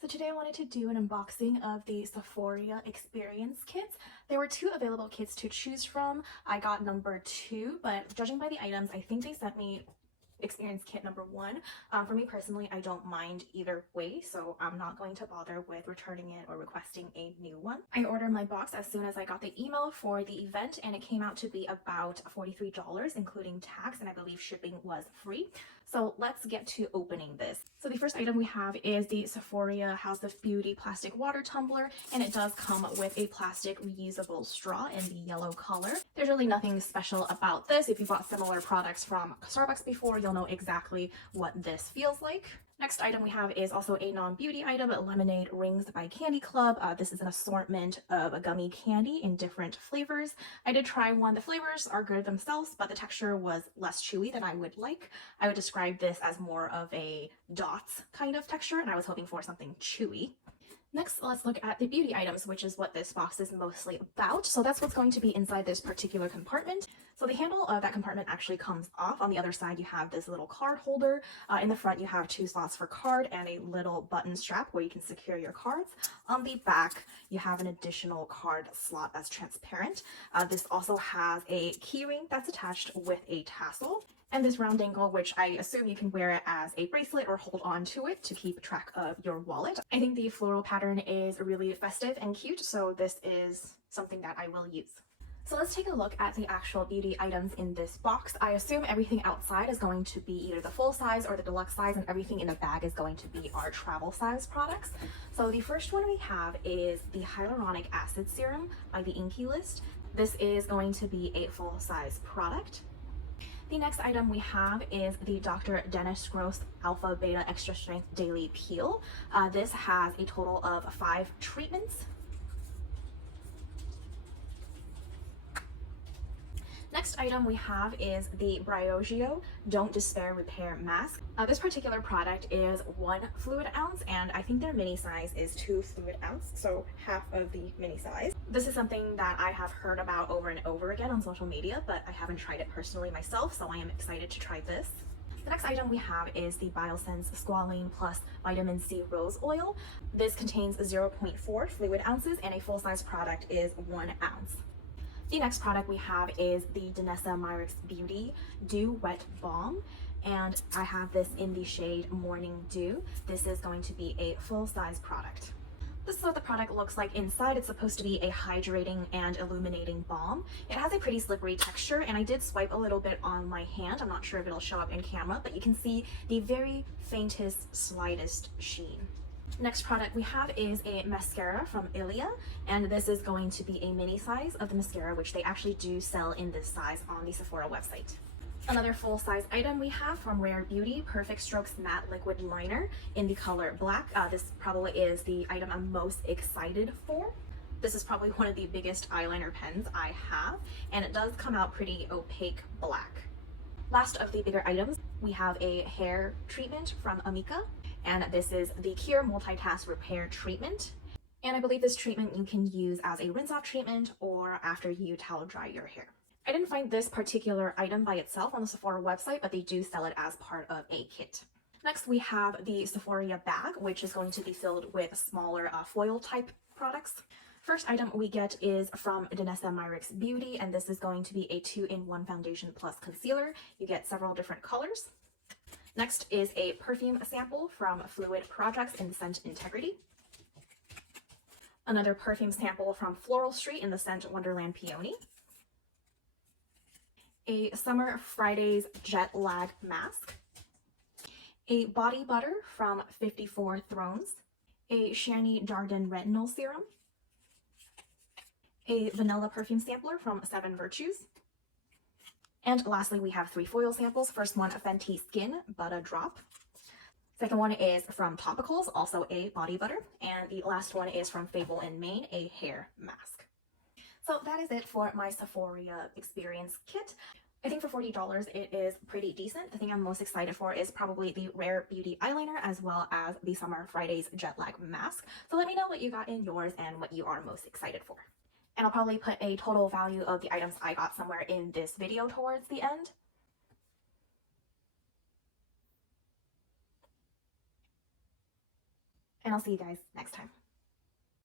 So today I wanted to do an unboxing of the SEPHORiA Experience Kits. There were 2 available kits to choose from. I got number 2, but judging by the items, I think they sent me Experience Kit number 1. For me personally, I don't mind either way, so I'm not going to bother with returning it or requesting a new one. I ordered my box as soon as I got the email for the event, and it came out to be about $43, including tax, and I believe shipping was free. So let's get to opening this. So the first item we have is the SEPHORiA House of Beauty plastic water tumbler, and it does come with a plastic reusable straw in the yellow color. There's really nothing special about this. If you bought similar products from Starbucks before, you'll know exactly what this feels like. Next item we have is also a non-beauty item, Lemonade Rings by Candy Club. This is an assortment of a gummy candy in different flavors. I did try one. The flavors are good themselves, but the texture was less chewy than I would like. I would describe this as more of a dots kind of texture, and I was hoping for something chewy. Next, let's look at the beauty items, which is what this box is mostly about. So that's what's going to be inside this particular compartment. So the handle of that compartment actually comes off. On the other side, you have this little card holder. In the front, you have 2 slots for card and a little button strap where you can secure your cards. On the back, you have an additional card slot that's transparent. This also has a key ring that's attached with a tassel. And this round dangle, which I assume you can wear it as a bracelet or hold on to it to keep track of your wallet. I think the floral pattern is really festive and cute, so this is something that I will use. So let's take a look at the actual beauty items in this box. I assume everything outside is going to be either the full size or the deluxe size, and everything in the bag is going to be our travel size products. So the first one we have is the Hyaluronic Acid Serum by the INKEY list. This is going to be a full size product. The next item we have is the Dr. Dennis Gross Alpha Beta Extra Strength Daily Peel. This has a total of 5 treatments. Next item we have is the Briogeo Don't Despair Repair Mask. This particular product is 1 fluid ounce, and I think their mini size is 2 fluid ounce, so half of the mini size. This is something that I have heard about over and over again on social media, but I haven't tried it personally myself, so I am excited to try this. The next item we have is the Biossance Squalane Plus Vitamin C Rose Oil. This contains 0.4 fluid ounces, and a full-size product is 1 ounce. The next product we have is the Danessa Myricks Beauty Dew Wet Balm, and I have this in the shade Morning Dew. This is going to be a full-size product. This is what the product looks like inside. It's supposed to be a hydrating and illuminating balm. It has a pretty slippery texture, and I did swipe a little bit on my hand. I'm not sure if it'll show up in camera, but you can see the very faintest, slightest sheen. Next product we have is a mascara from ILIA, and this is going to be a mini size of the mascara, which they actually do sell in this size on the Sephora website. Another full-size item we have from Rare Beauty, Perfect Strokes Matte Liquid Liner in the color black. This probably is the item I'm most excited for. This is probably one of the biggest eyeliner pens I have, and it does come out pretty opaque black. Last of the bigger items, we have a hair treatment from AMIKA, and this is the Kure Multitask Repair Treatment. And I believe this treatment you can use as a rinse-off treatment or after you towel dry your hair. I didn't find this particular item by itself on the Sephora website, but they do sell it as part of a kit. Next, we have the SEPHORiA bag, which is going to be filled with smaller foil type products. First item we get is from Danessa Myricks Beauty, and this is going to be a 2-in-1 foundation plus concealer. You get several different colors. Next is a perfume sample from Fluid Projects in the scent Integrity. Another perfume sample from Floral Street in the scent Wonderland Peony. A Summer Fridays Jet Lag Mask. A body butter from 54 Thrones. A Shani Darden Retinol Serum. A vanilla perfume sampler from 7 Virtues. And lastly, we have 3 foil samples. First one, Fenty Skin Butter Drop. Second one is from Topicals, also a body butter. And the last one is from Fable in Maine, a hair mask. So that is it for my SEPHORiA Experience Kit. I think for $40, it is pretty decent. The thing I'm most excited for is probably the Rare Beauty eyeliner as well as the Summer Fridays Jet Lag Mask. So let me know what you got in yours and what you are most excited for. And I'll probably put a total value of the items I got somewhere in this video towards the end. and I'll see you guys next time.